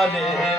Hare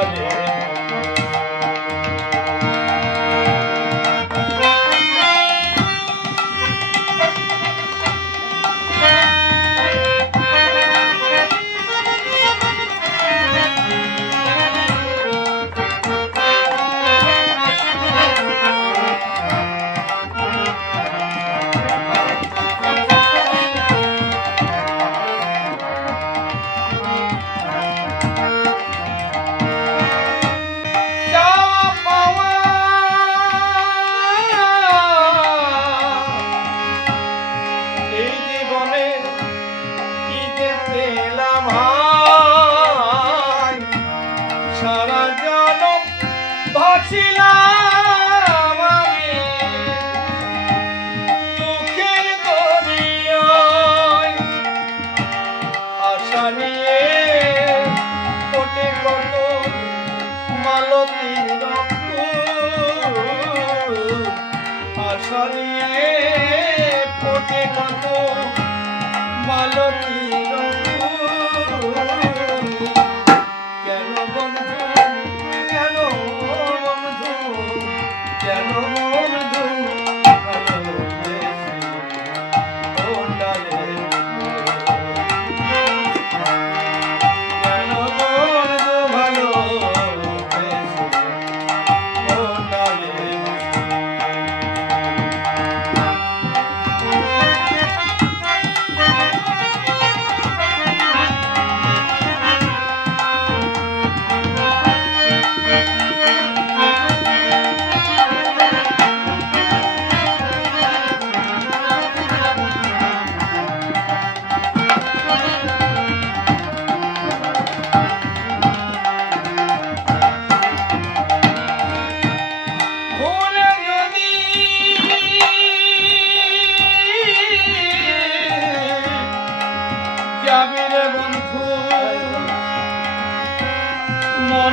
Amém. সারা জনম ভাসিলাম আমি। দুঃখের দরিয়ায় আশা মালতী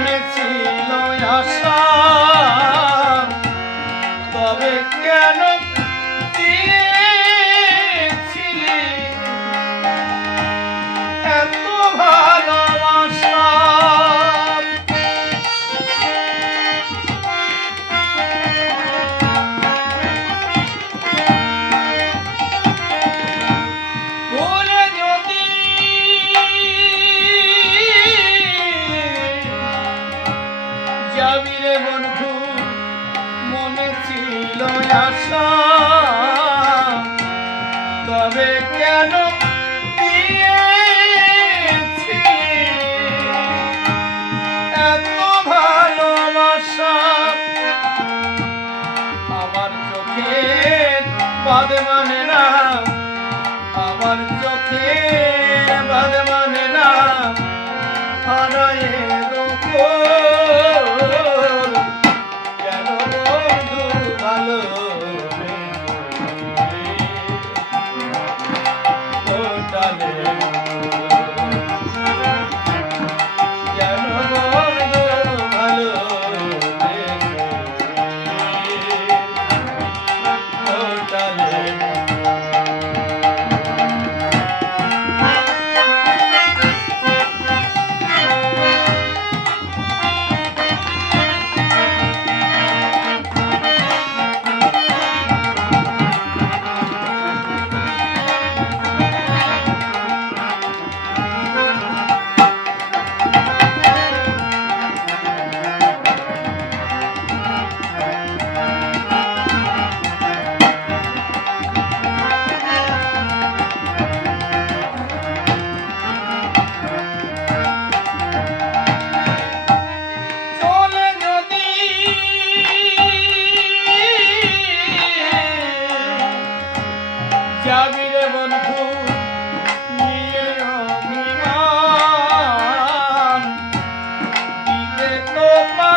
minutes. যাবি রে বন্ধু মনে ছিল আশা। 哆八